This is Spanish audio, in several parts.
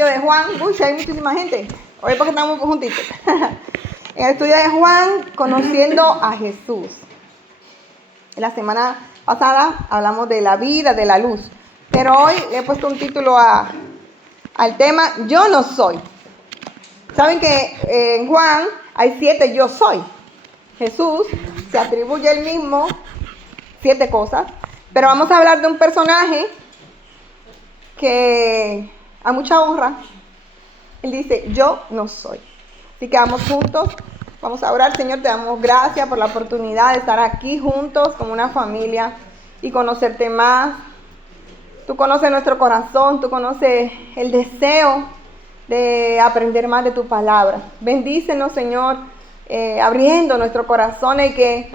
estudio de Juan. Uy, sí, hay muchísima gente. Hoy porque estamos juntitos. En el estudio de Juan, conociendo a Jesús. En la semana pasada hablamos de la vida, de la luz. Pero hoy le he puesto un título al tema, Yo no soy. Saben que en Juan hay 7 yo soy. Jesús se atribuye él mismo 7 cosas. Pero vamos a hablar de un personaje que a mucha honra, él dice, yo no soy. Así que vamos juntos, vamos a orar. Señor, te damos gracias por la oportunidad de estar aquí juntos como una familia y conocerte más. Tú conoces nuestro corazón, tú conoces el deseo de aprender más de tu palabra. Bendícenos, Señor, abriendo nuestros corazones y que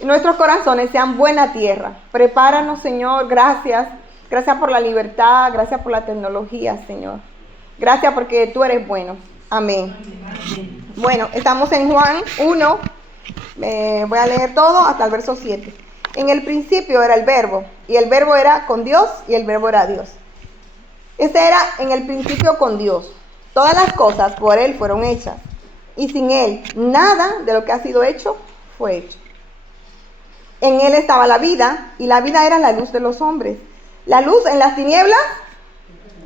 nuestros corazones sean buena tierra. Prepáranos, Señor, gracias. Gracias por la libertad, gracias por la tecnología, Señor. Gracias porque tú eres bueno. Amén. Bueno, estamos en Juan 1. Voy a leer todo hasta el verso 7. En el principio era el verbo, y el verbo era con Dios, y el verbo era Dios. Este era en el principio con Dios. Todas las cosas por Él fueron hechas, y sin Él nada de lo que ha sido hecho fue hecho. En Él estaba la vida, y la vida era la luz de los hombres. La luz en las tinieblas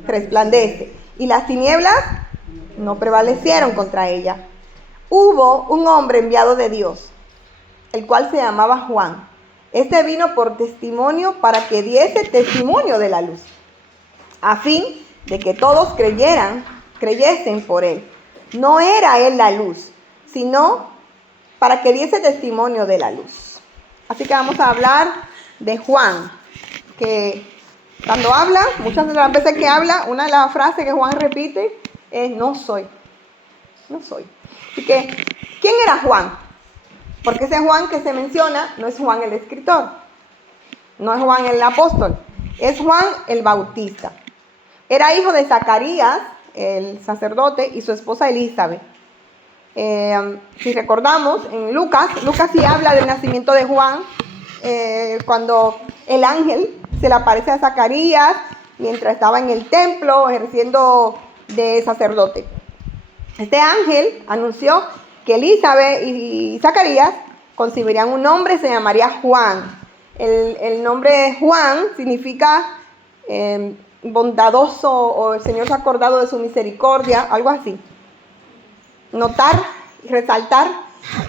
resplandece, y las tinieblas no prevalecieron contra ella. Hubo un hombre enviado de Dios, el cual se llamaba Juan. Este vino por testimonio para que diese testimonio de la luz, a fin de que todos creyesen por él. No era él la luz, sino para que diese testimonio de la luz. Así que vamos a hablar de Juan, que cuando habla, muchas de las veces que habla, una de las frases que Juan repite es no soy. No soy. Así que, ¿quién era Juan? Porque ese Juan que se menciona no es Juan el escritor, no es Juan el apóstol, es Juan el Bautista. Era hijo de Zacarías, el sacerdote, y su esposa Elizabeth. Si recordamos, en Lucas sí habla del nacimiento de Juan, cuando el ángel se le aparece a Zacarías mientras estaba en el templo ejerciendo de sacerdote. Este ángel anunció que Elizabeth y Zacarías concibirían un nombre, se llamaría Juan. El nombre Juan significa bondadoso, o el Señor se ha acordado de su misericordia, algo así. Notar y resaltar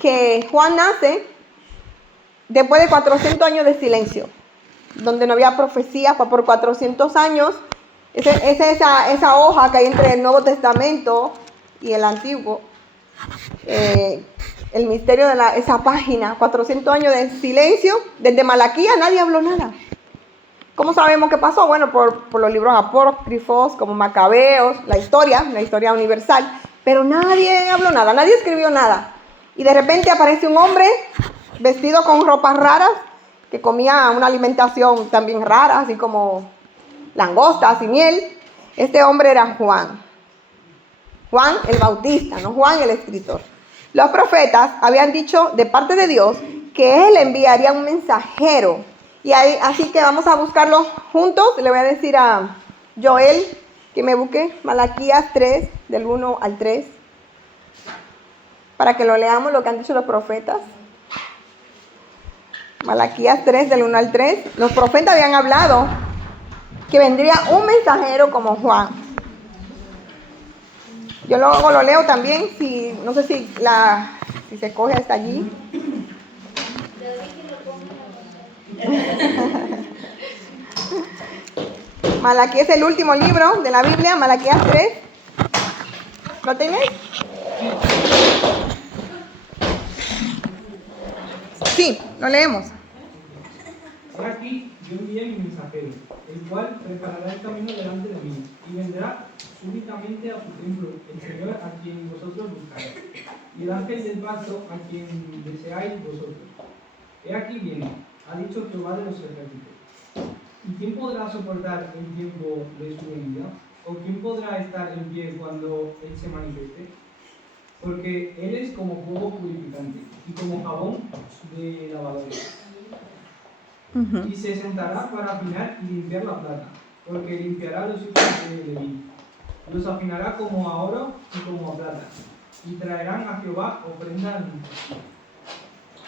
que Juan nace después de 400 años de silencio, donde no había profecía. Por 400 años, esa hoja que hay entre el Nuevo Testamento y el Antiguo, el misterio de esa página, 400 años de silencio. Desde Malaquías nadie habló nada. ¿Cómo sabemos qué pasó? Bueno, por los libros apócrifos como Macabeos, la historia universal, pero nadie habló nada, nadie escribió nada. Y de repente aparece un hombre vestido con ropas raras, que comía una alimentación también rara, así como langostas y miel. Este hombre era Juan el Bautista, no Juan el escritor. Los profetas habían dicho de parte de Dios que él enviaría un mensajero. Y así que vamos a buscarlo juntos. Le voy a decir a Joel que me busque Malaquías 3, del 1 al 3, para que lo leamos, lo que han dicho los profetas. Malaquías 3, del 1 al 3. Los profetas habían hablado que vendría un mensajero como Juan. Yo luego lo leo también, no sé si se coge hasta allí. Malaquías es el último libro de la Biblia, Malaquías 3. ¿Lo tienes? Sí, lo leemos. He aquí, yo envié mi mensajero, el cual preparará el camino delante de mí, y vendrá súbitamente a su templo el Señor a quien vosotros buscáis, y el ángel del pacto a quien deseáis vosotros. He aquí viene, ha dicho Jehová de los ejércitos. ¿Y quién podrá soportar el tiempo de su venida? ¿O quién podrá estar en pie cuando Él se manifieste? Porque Él es como fuego purificante, y como jabón de lavadores. Y se sentará para afinar y limpiar la plata, porque limpiará los hijos de Leví, Los afinará como a oro y como a plata, y traerán a Jehová ofrenda limpia.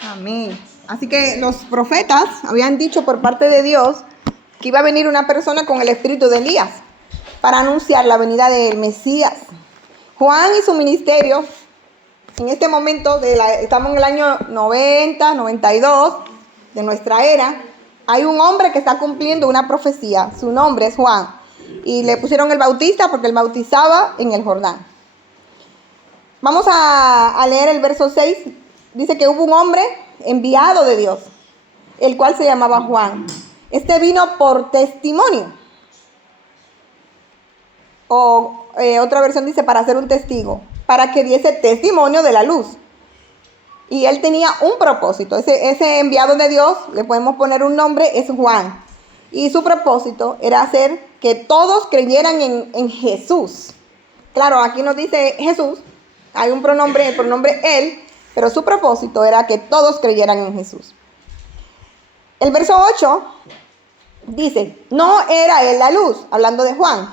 Amén. Así que los profetas habían dicho por parte de Dios que iba a venir una persona con el espíritu de Elías para anunciar la venida del Mesías. Juan y su ministerio, en este momento, estamos en el año 90, 92 de nuestra era, hay un hombre que está cumpliendo una profecía. Su nombre es Juan. Y le pusieron el Bautista porque él bautizaba en el Jordán. Vamos a leer el verso 6. Dice que hubo un hombre enviado de Dios, el cual se llamaba Juan. Este vino por testimonio. Otra versión dice para ser un testigo, para que diese testimonio de la luz. Y él tenía un propósito. Ese enviado de Dios, le podemos poner un nombre, es Juan. Y su propósito era hacer que todos creyeran en Jesús. Claro, aquí nos dice Jesús, hay un pronombre, el pronombre él, pero su propósito era que todos creyeran en Jesús. El verso 8 dice, no era él la luz, hablando de Juan,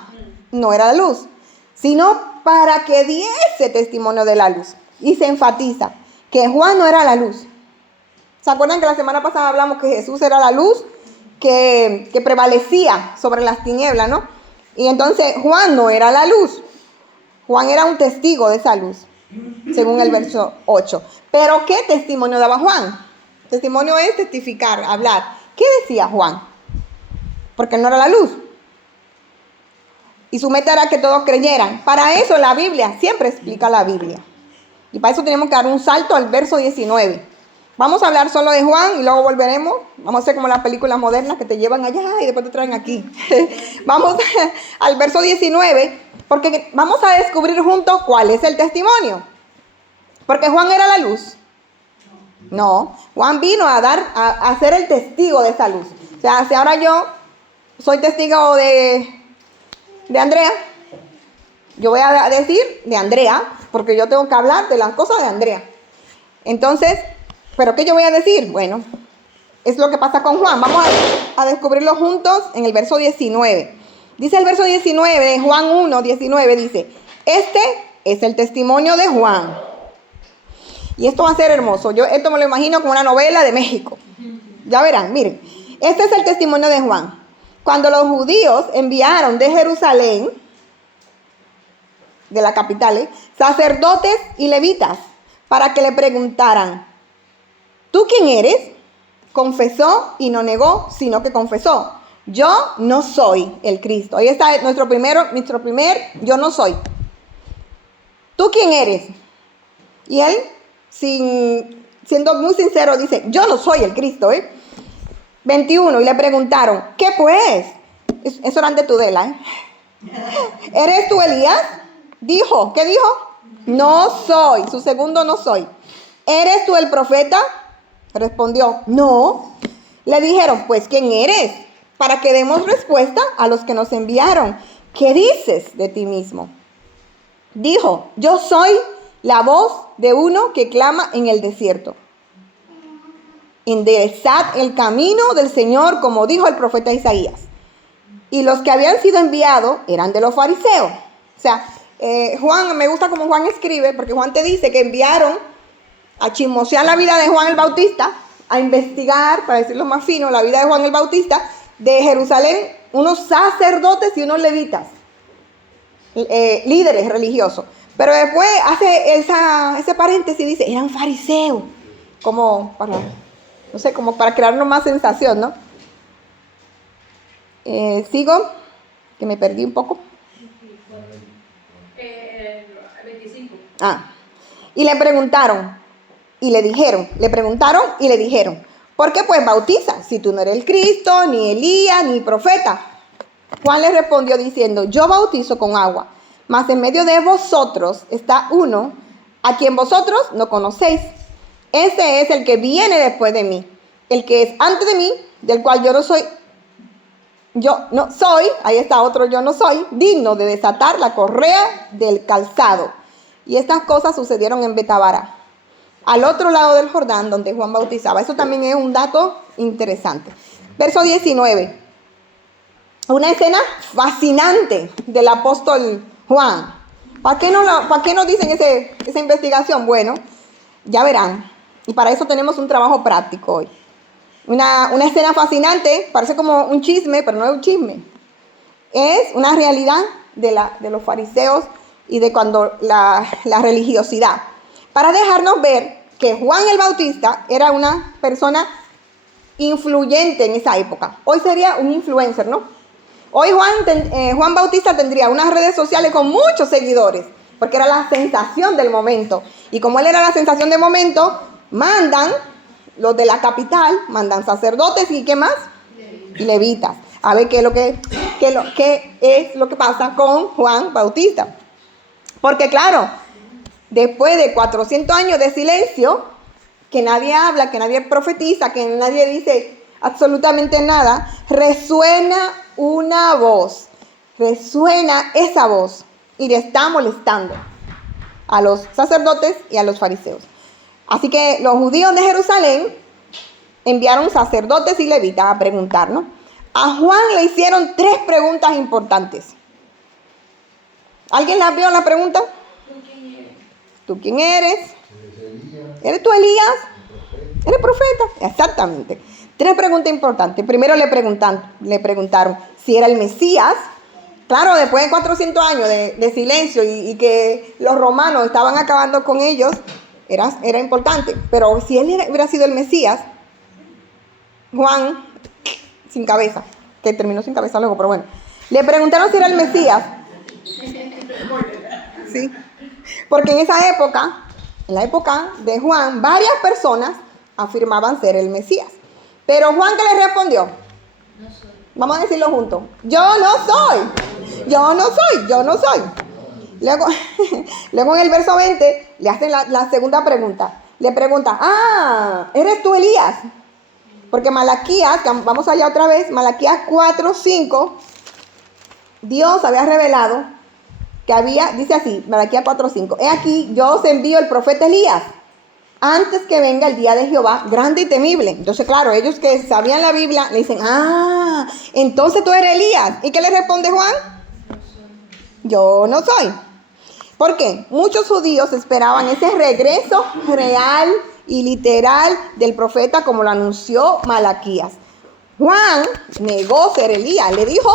no era la luz, sino para que diese testimonio de la luz. Y se enfatiza que Juan no era la luz. ¿Se acuerdan que la semana pasada hablamos que Jesús era la luz que prevalecía sobre las tinieblas, ¿no? Y entonces Juan no era la luz. Juan era un testigo de esa luz, según el verso 8. Pero ¿qué testimonio daba Juan? Testimonio es testificar, hablar. ¿Qué decía Juan? Porque él no era la luz. Y su meta era que todos creyeran. Para eso la Biblia, siempre explica la Biblia. Y para eso tenemos que dar un salto al verso 19. Vamos a hablar solo de Juan y luego volveremos. Vamos a hacer como las películas modernas que te llevan allá y después te traen aquí. Vamos al verso 19, porque vamos a descubrir juntos cuál es el testimonio. Porque Juan era la luz. No, Juan vino a ser el testigo de esa luz. O sea, si ahora yo soy testigo de Andrea, yo voy a decir de Andrea, porque yo tengo que hablar de las cosas de Andrea. Entonces, ¿pero qué yo voy a decir? Bueno, es lo que pasa con Juan. Vamos a descubrirlo juntos en el verso 19. Dice el verso 19 de Juan 1, 19, dice, este es el testimonio de Juan. Y esto va a ser hermoso. Yo esto me lo imagino como una novela de México. Ya verán, miren. Este es el testimonio de Juan. Cuando los judíos enviaron de Jerusalén, de la capital, sacerdotes y levitas, para que le preguntaran, ¿tú quién eres? Confesó y no negó, sino que confesó, yo no soy el Cristo. Ahí está nuestro primer yo no soy. ¿Tú quién eres? Y él, siendo muy sincero, dice, yo no soy el Cristo. 21, y le preguntaron, ¿qué pues? Eso era de Tudela. ¿Eres tú Elías? Dijo, ¿qué dijo? No soy, su segundo no soy. ¿Eres tú el profeta? Respondió, no. Le dijeron, pues, ¿quién eres? Para que demos respuesta a los que nos enviaron. ¿Qué dices de ti mismo? Dijo, yo soy la voz de uno que clama en el desierto. Enderezad el camino del Señor, como dijo el profeta Isaías. Y los que habían sido enviados eran de los fariseos. O sea, Juan, me gusta como Juan escribe, porque Juan te dice que enviaron a chismosear la vida de Juan el Bautista, a investigar, para decirlo más fino, la vida de Juan el Bautista, de Jerusalén, unos sacerdotes y unos levitas, líderes religiosos. Pero después hace ese paréntesis y dice, eran fariseos, como para, no sé, como para crearnos más sensación, ¿no? Sigo, que me perdí un poco. 25. Y le preguntaron, y le dijeron, ¿por qué pues bautizas si tú no eres el Cristo, ni Elías, ni profeta? Juan le respondió diciendo, yo bautizo con agua, mas en medio de vosotros está uno a quien vosotros no conocéis. Ese es el que viene después de mí, el que es antes de mí, del cual yo no soy, ahí está otro yo no soy, digno de desatar la correa del calzado. Y estas cosas sucedieron en Betabara, al otro lado del Jordán, donde Juan bautizaba. Eso también es un dato interesante. Verso 19. Una escena fascinante del apóstol Juan. ¿Para qué nos dicen esa investigación? Bueno, ya verán. Y para eso tenemos un trabajo práctico hoy. Una escena fascinante, parece como un chisme, pero no es un chisme. Es una realidad de los fariseos y de cuando la religiosidad. Para dejarnos ver que Juan el Bautista era una persona influyente en esa época. Hoy sería un influencer, ¿no? Hoy Juan Bautista tendría unas redes sociales con muchos seguidores, porque era la sensación del momento. Y como él era la sensación del momento, mandan, los de la capital, mandan sacerdotes y ¿qué más? Levitas. A ver qué es lo que pasa con Juan Bautista. Porque claro, después de 400 años de silencio, que nadie habla, que nadie profetiza, que nadie dice absolutamente nada, resuena una voz, resuena esa voz y le está molestando a los sacerdotes y a los fariseos. Así que los judíos de Jerusalén enviaron sacerdotes y levitas a preguntar, ¿no? A Juan le hicieron 3 preguntas importantes. ¿Alguien las vio la pregunta? ¿Tú quién eres? ¿Eres tú Elías? ¿Eres profeta? Exactamente. 3 preguntas importantes. Primero le preguntaron si era el Mesías. Claro, después de 400 años de silencio y que los romanos estaban acabando con ellos, era importante. Pero si él hubiera sido el Mesías, Juan, sin cabeza, que terminó sin cabeza luego, pero bueno. Le preguntaron si era el Mesías. Sí. Porque en esa época, en la época de Juan, varias personas afirmaban ser el Mesías. Pero Juan, ¿qué le respondió? No soy. Vamos a decirlo juntos. Yo no soy. Luego en el verso 20 le hacen la segunda pregunta. Le pregunta, ¿eres tú Elías? Porque Malaquías, vamos allá otra vez, Malaquías 4:5, Dios había revelado que dice así, Malaquías 4:5, he aquí, yo os envío el profeta Elías, antes que venga el día de Jehová, grande y temible. Entonces, claro, ellos que sabían la Biblia, le dicen, entonces tú eres Elías. ¿Y qué le responde Juan? Yo no soy. ¿Por qué? Muchos judíos esperaban ese regreso real y literal del profeta como lo anunció Malaquías. Juan negó ser Elías, le dijo,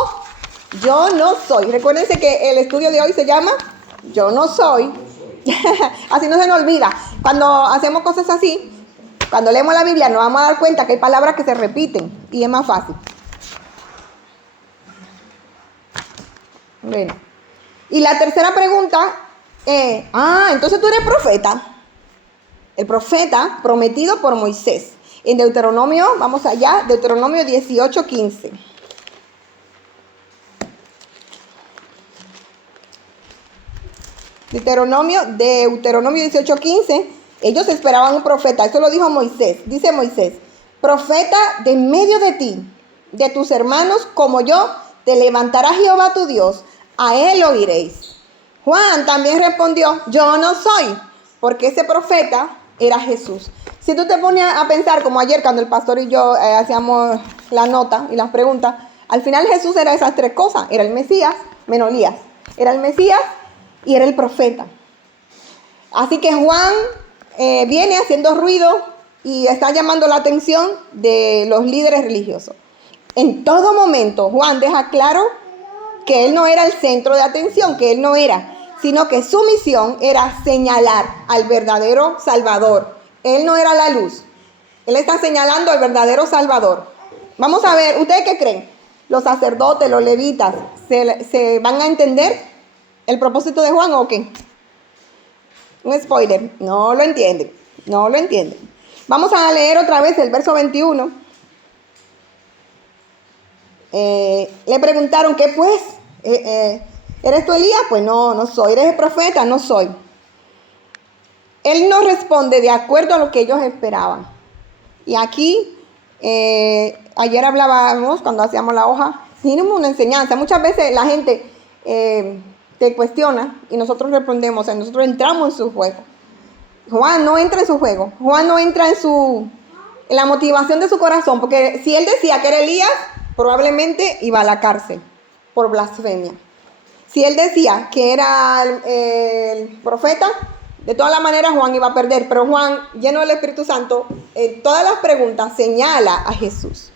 yo no soy. Recuérdense que el estudio de hoy se llama Yo no soy. Así no se nos olvida. Cuando hacemos cosas así, cuando leemos la Biblia nos vamos a dar cuenta que hay palabras que se repiten y es más fácil. Bueno. Y la tercera pregunta es, entonces tú eres profeta. El profeta prometido por Moisés. En Deuteronomio, vamos allá, Deuteronomio 18:15. Deuteronomio 18:15, ellos esperaban un profeta, eso lo dijo Moisés, dice Moisés, profeta de en medio de ti, de tus hermanos como yo, te levantará Jehová tu Dios, a él oiréis. Juan también respondió, yo no soy, porque ese profeta era Jesús. Si tú te pones a pensar, como ayer cuando el pastor y yo hacíamos la nota y las preguntas, al final Jesús era esas 3 cosas, era el Mesías, menos Elías, era el Mesías, y era el profeta. Así que Juan viene haciendo ruido y está llamando la atención de los líderes religiosos. En todo momento Juan deja claro que él no era el centro de atención, que él no era, sino que su misión era señalar al verdadero Salvador. Él no era la luz. Él está señalando al verdadero Salvador. Vamos a ver, ¿ustedes qué creen? ¿Los sacerdotes, los levitas, se van a entender el propósito de Juan o qué? Un spoiler, no lo entienden. Vamos a leer otra vez el verso 21. Le preguntaron, ¿qué pues? ¿Eres tú Elías? Pues no soy. ¿Eres el profeta? No soy. Él no responde de acuerdo a lo que ellos esperaban. Y aquí, ayer hablábamos cuando hacíamos la hoja, tenemos una enseñanza. Muchas veces la gente te cuestiona y nosotros respondemos, nosotros entramos en su juego. Juan no entra en su juego. Juan no entra en la motivación de su corazón, porque si él decía que era Elías, probablemente iba a la cárcel por blasfemia. Si él decía que era el profeta, de todas las maneras Juan iba a perder, pero Juan, lleno del Espíritu Santo, en todas las preguntas señala a Jesús.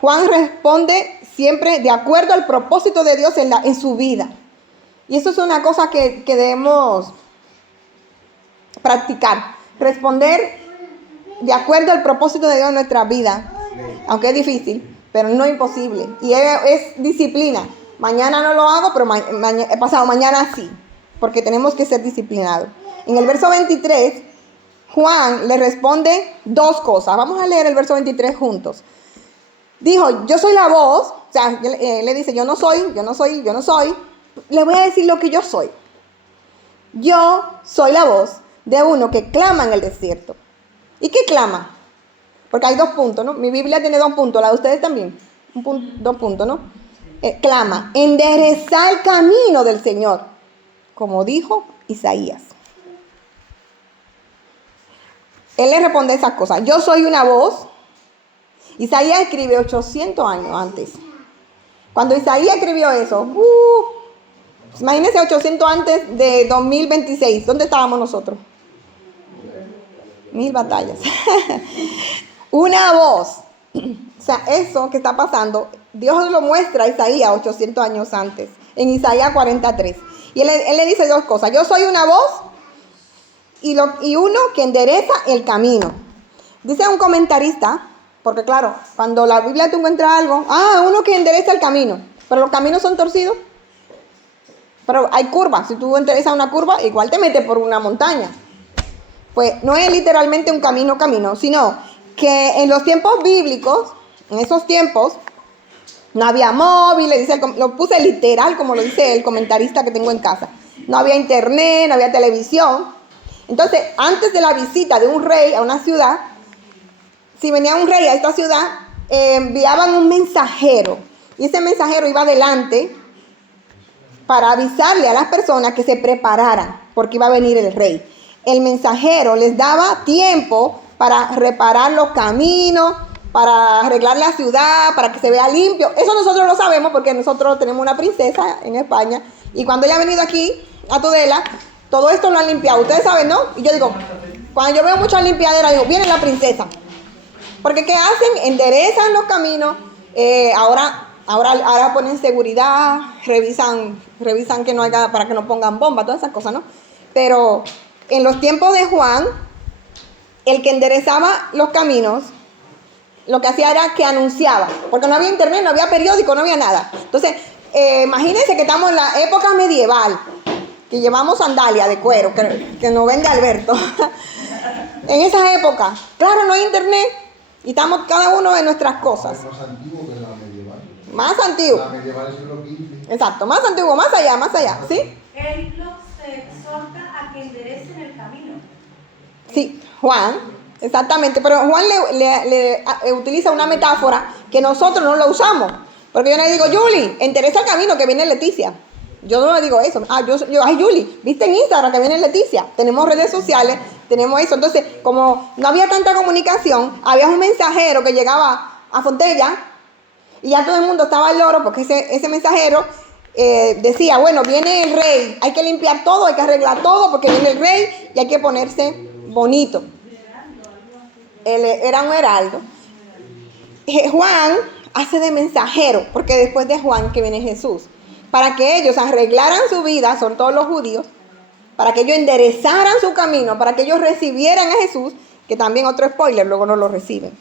Juan responde siempre de acuerdo al propósito de Dios en su vida. Y eso es una cosa que debemos practicar. Responder de acuerdo al propósito de Dios en nuestra vida. Aunque es difícil, pero no es imposible. Y es disciplina. Mañana no lo hago, pero pasado mañana sí. Porque tenemos que ser disciplinados. En el verso 23, Juan le responde dos cosas. Vamos a leer el verso 23 juntos. Dijo, yo soy la voz. O sea, le dice, yo no soy. Le voy a decir lo que yo soy. Yo soy la voz de uno que clama en el desierto. ¿Y qué clama? Porque hay 2 puntos, ¿no? Mi Biblia tiene 2 puntos, la de ustedes también. 2 puntos, ¿no? Clama, enderezar el camino del Señor, como dijo Isaías. Él le responde esas cosas. Yo soy una voz. Isaías escribe 800 años antes. Cuando Isaías escribió eso, imagínense 800 antes de 2026. ¿Dónde estábamos nosotros? 1000 batallas. Una voz. O sea, eso que está pasando, Dios lo muestra a Isaías 800 años antes, en Isaías 43. Y él le dice 2 cosas. Yo soy una voz y uno que endereza el camino. Dice un comentarista, porque claro, cuando la Biblia tú encuentras algo, uno que endereza el camino. Pero los caminos son torcidos. Pero hay curvas. Si tú enderezas una curva, igual te metes por una montaña. Pues no es literalmente un camino, sino que en los tiempos bíblicos, en esos tiempos, no había móviles, lo puse literal como lo dice el comentarista que tengo en casa. No había internet, no había televisión. Entonces, antes de la visita de un rey a una ciudad, si venía un rey a esta ciudad, enviaban un mensajero. Y ese mensajero iba adelante para avisarle a las personas que se prepararan, porque iba a venir el rey. El mensajero les daba tiempo para reparar los caminos, para arreglar la ciudad, para que se vea limpio. Eso nosotros lo sabemos porque nosotros tenemos una princesa en España y cuando ella ha venido aquí a Tudela, todo esto lo han limpiado. Ustedes saben, ¿no? Y yo digo, cuando yo veo muchas limpiaderas, digo, viene la princesa. Porque ¿qué hacen? Enderezan los caminos. Ahora ponen seguridad, revisan que no haya, para que no pongan bombas, todas esas cosas, ¿no? Pero en los tiempos de Juan, el que enderezaba los caminos, lo que hacía era que anunciaba, porque no había internet, no había periódico, no había nada. Entonces, imagínense que estamos en la época medieval, que llevamos sandalia de cuero, que nos vende Alberto. En esa época, claro, no hay internet, y estamos cada uno en nuestras cosas. Más antiguo que la medieval. Más antiguo. La medieval es siglo XV. Exacto, más antiguo, más allá, ¿sí? Él los exhorta a que enderecen el camino. Sí, Juan, exactamente, pero Juan le utiliza una metáfora que nosotros no lo usamos. Porque yo no le digo, Julie, endereza el camino que viene Leticia. Yo no le digo eso. Ay, Julie, viste en Instagram que viene Leticia. Tenemos redes sociales, tenemos eso. Entonces, como no había tanta comunicación, había un mensajero que llegaba a Fontella y ya todo el mundo estaba al loro porque ese mensajero decía, bueno, viene el rey, hay que limpiar todo, hay que arreglar todo porque viene el rey y hay que ponerse bonito. Él era un heraldo. Juan hace de mensajero, porque después de Juan que viene Jesús, para que ellos arreglaran su vida, son todos los judíos, para que ellos enderezaran su camino, para que ellos recibieran a Jesús, que también otro spoiler, luego no lo reciben.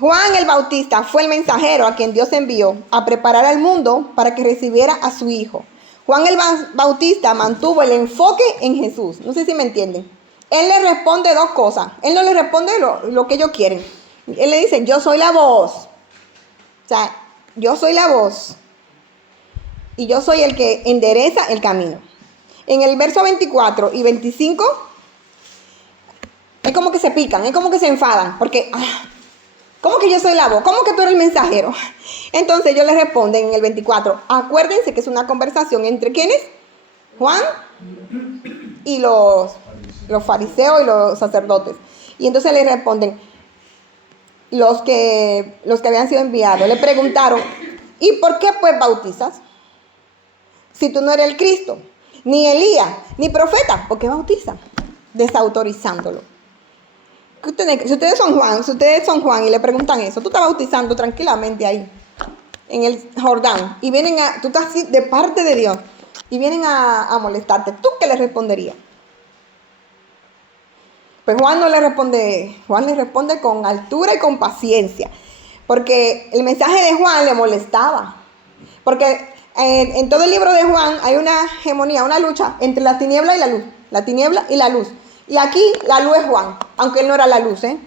Juan el Bautista fue el mensajero a quien Dios envió a preparar al mundo para que recibiera a su hijo. Juan el Bautista mantuvo el enfoque en Jesús. No sé si me entienden. Él le responde 2 cosas. Él no le responde lo que ellos quieren. Él le dice, yo soy la voz. O sea, yo soy la voz. Y yo soy el que endereza el camino. En el verso 24 y 25, es como que se pican, es como que se enfadan. Porque, ¿cómo que yo soy la voz? ¿Cómo que tú eres el mensajero? Entonces ellos le responden en el 24. Acuérdense que es una conversación entre ¿quiénes? Juan y los fariseos y los sacerdotes. Y entonces le responden los que habían sido enviados. Le preguntaron, ¿y por qué pues bautizas? si tú no eres el Cristo, ni Elías, ni profeta? ¿Por qué bautizan? Desautorizándolo. Si ustedes son Juan y le preguntan eso, tú estás bautizando tranquilamente ahí, en el Jordán, y tú estás así de parte de Dios, y vienen a molestarte, ¿tú qué le responderías? Pues Juan no le responde, Juan le responde con altura y con paciencia, porque el mensaje de Juan le molestaba, porque en todo el libro de Juan hay una hegemonía, una lucha entre la tiniebla y la luz, la tiniebla y la luz. Y aquí la luz es Juan, aunque él no era la luz, ¿eh?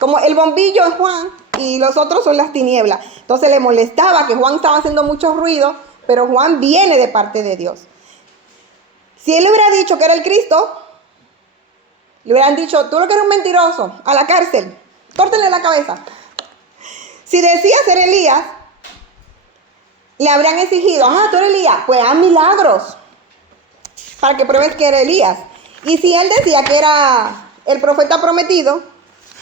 Como el bombillo es Juan y los otros son las tinieblas. Entonces le molestaba que Juan estaba haciendo mucho ruido, pero Juan viene de parte de Dios. Si él le hubiera dicho que era el Cristo, le hubieran dicho, tú lo que eres un mentiroso, a la cárcel, córtenle la cabeza. Si decía ser Elías, le habrían exigido, tú eres Elías, pues haz milagros para que pruebes que era Elías. Y si él decía que era el profeta prometido,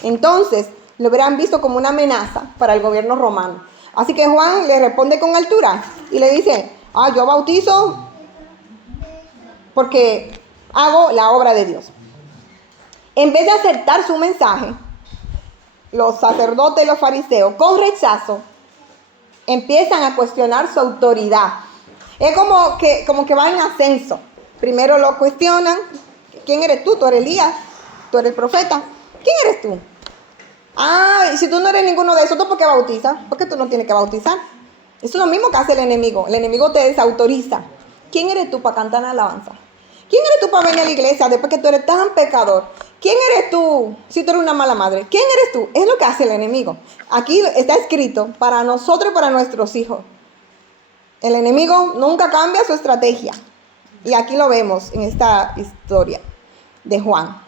entonces lo hubieran visto como una amenaza para el gobierno romano. Así que Juan le responde con altura y le dice, yo bautizo porque hago la obra de Dios. En vez de aceptar su mensaje, los sacerdotes y los fariseos, con rechazo, empiezan a cuestionar su autoridad. Es como que va en ascenso. Primero lo cuestionan. ¿Quién eres tú? ¿Tú eres Elías? ¿Tú eres el profeta? ¿Quién eres tú? Y si tú no eres ninguno de esos, ¿tú por qué bautizas? Porque tú no tienes que bautizar. Eso es lo mismo que hace el enemigo. El enemigo te desautoriza. ¿Quién eres tú para cantar alabanza? ¿Quién eres tú para venir a la iglesia después que tú eres tan pecador? ¿Quién eres tú si tú eres una mala madre? ¿Quién eres tú? Es lo que hace el enemigo. Aquí está escrito para nosotros y para nuestros hijos. El enemigo nunca cambia su estrategia. Y aquí lo vemos en esta historia de Juan.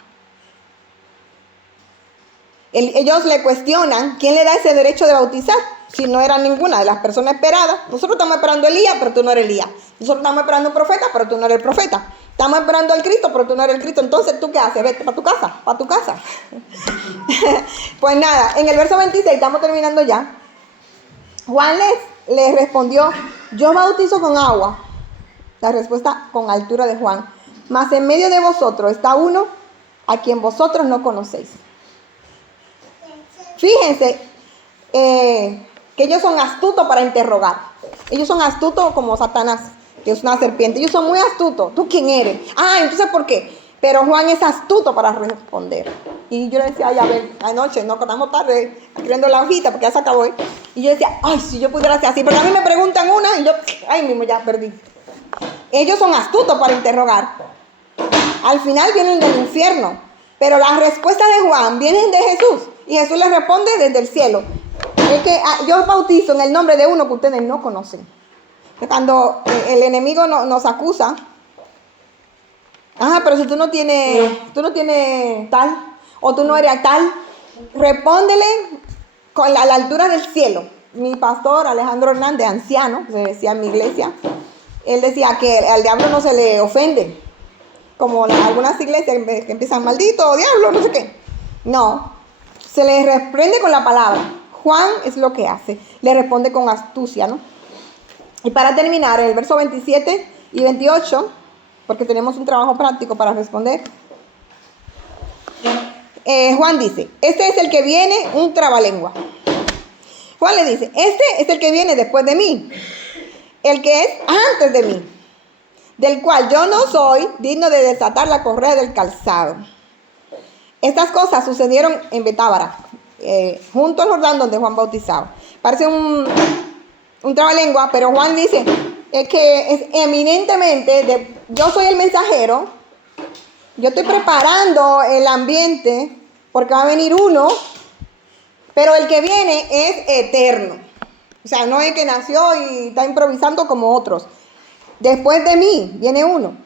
Ellos le cuestionan quién le da ese derecho de bautizar si no era ninguna de las personas esperadas. Nosotros estamos esperando a Elías, pero tú no eres Elías. Nosotros estamos esperando a un profeta, pero tú no eres el profeta. Estamos esperando al Cristo, pero tú no eres el Cristo. Entonces, ¿tú qué haces? Vete para tu casa. Pues nada, en el verso 26, estamos terminando ya. Juan les respondió, yo bautizo con agua. La respuesta con altura de Juan. Mas en medio de vosotros está uno a quien vosotros no conocéis. Fíjense que ellos son astutos para interrogar. Ellos son astutos como Satanás, que es una serpiente. Ellos son muy astutos. ¿Tú quién eres? Entonces ¿por qué? Pero Juan es astuto para responder. Y yo le decía, a ver, anoche, no acostamos tarde, escribiendo la hojita porque ya se acabó. Y yo decía, si yo pudiera hacer así. Porque a mí me preguntan una y yo, mismo ya perdí. Ellos son astutos para interrogar. Al final vienen del infierno. Pero las respuestas de Juan vienen de Jesús. Y Jesús les responde desde el cielo. Es que yo os bautizo en el nombre de uno que ustedes no conocen. Cuando el enemigo nos acusa. Pero si tú no tienes tal, o tú no eres tal, respóndele con la altura del cielo. Mi pastor Alejandro Hernández, anciano, se decía en mi iglesia, él decía que al diablo no se le ofende. Como algunas iglesias que empiezan, maldito diablo, no sé qué. No, se le reprende con la palabra. Juan es lo que hace, le responde con astucia, ¿no? Y para terminar, en el verso 27 y 28, porque tenemos un trabajo práctico para responder, Juan dice, este es el que viene, un trabalengua. Juan le dice, este es el que viene después de mí, el que es antes de mí, del cual yo no soy digno de desatar la correa del calzado. Estas cosas sucedieron en Betábara, junto al Jordán donde Juan bautizaba. Parece un trabalengua, pero Juan dice que es eminentemente, yo soy el mensajero, yo estoy preparando el ambiente porque va a venir uno, pero el que viene es eterno. O sea, no es que nació y está improvisando como otros. Después de mí viene uno,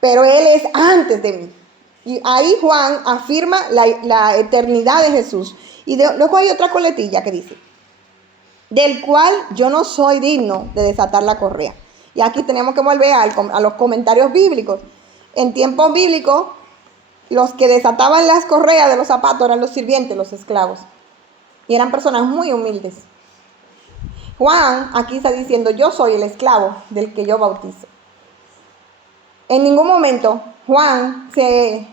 pero él es antes de mí. Y ahí Juan afirma la eternidad de Jesús. Y luego hay otra coletilla que dice, del cual yo no soy digno de desatar la correa. Y aquí tenemos que volver a los comentarios bíblicos. En tiempos bíblicos, los que desataban las correas de los zapatos eran los sirvientes, los esclavos. Y eran personas muy humildes. Juan aquí está diciendo, yo soy el esclavo del que yo bautizo. En ningún momento Juan se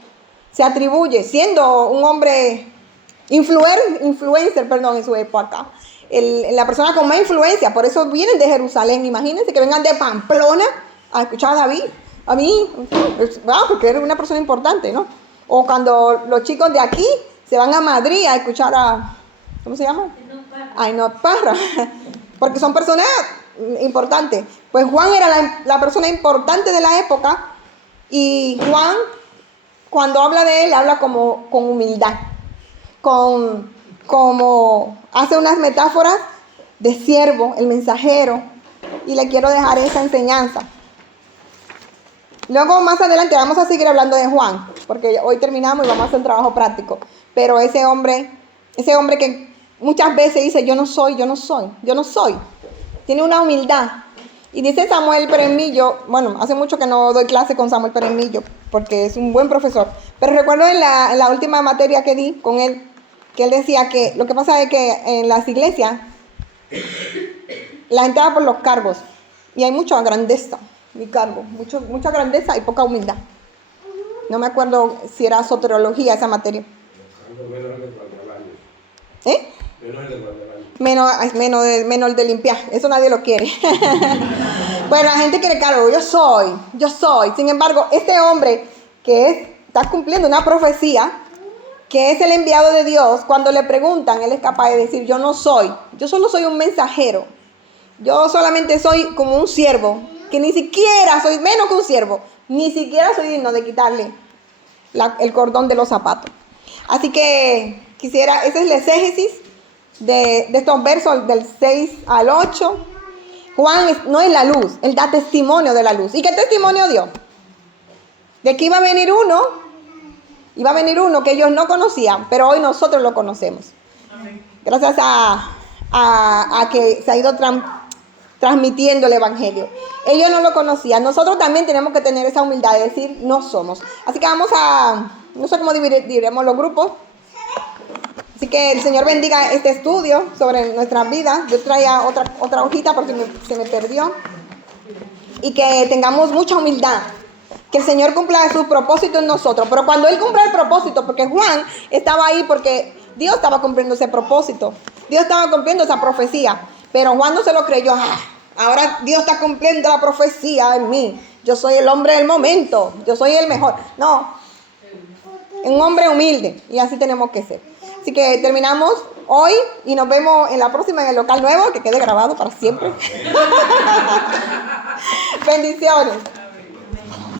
atribuye, siendo un hombre influencer, en su época, la persona con más influencia, por eso vienen de Jerusalén. Imagínense que vengan de Pamplona a escuchar a David. A mí, wow, porque era una persona importante, ¿no? O cuando los chicos de aquí se van a Madrid a escuchar a, ¿cómo se llama? A Enoch Parra, porque son personas importantes. Pues Juan era la persona importante de la época, y Juan, cuando habla de él, habla con humildad, como hace unas metáforas de siervo, el mensajero, y le quiero dejar esa enseñanza. Luego más adelante vamos a seguir hablando de Juan, porque hoy terminamos y vamos a hacer un trabajo práctico. Pero ese hombre que muchas veces dice, yo no soy, tiene una humildad. Y dice Samuel Peremillo, bueno, hace mucho que no doy clase con Samuel Peremillo, porque es un buen profesor, pero recuerdo en la última materia que di con él, que él decía que lo que pasa es que en las iglesias la gente va por los cargos, y hay mucha grandeza, mucha grandeza y poca humildad. No me acuerdo si era soteriología esa materia. ¿Eh? Menos el de limpiar, eso nadie lo quiere. Bueno, la gente quiere cargo, yo soy. Sin embargo, este hombre está cumpliendo una profecía, que es el enviado de Dios, cuando le preguntan, él es capaz de decir, yo no soy, yo solo soy un mensajero, yo solamente soy como un siervo, que ni siquiera soy, menos que un siervo, ni siquiera soy digno de quitarle el cordón de los zapatos. Así que ese es el exégesis de estos versos del 6 al 8. Juan no es la luz, él da testimonio de la luz. ¿Y qué testimonio dio? De que iba a venir uno que ellos no conocían, pero hoy nosotros lo conocemos. Gracias a que se ha ido transmitiendo el evangelio. Ellos no lo conocían. Nosotros también tenemos que tener esa humildad de decir, no somos. Así que no sé cómo dividiremos los grupos. Así que el Señor bendiga este estudio sobre nuestras vidas. Yo traía otra hojita porque se me perdió. Y que tengamos mucha humildad. Que el Señor cumpla sus propósitos en nosotros. Pero cuando Él cumpla el propósito, porque Juan estaba ahí porque Dios estaba cumpliendo ese propósito. Dios estaba cumpliendo esa profecía. Pero Juan no se lo creyó. Ahora Dios está cumpliendo la profecía en mí. Yo soy el hombre del momento. Yo soy el mejor. No. Un hombre humilde. Y así tenemos que ser. Así que terminamos hoy y nos vemos en la próxima en el local nuevo, que quede grabado para siempre. Bendiciones.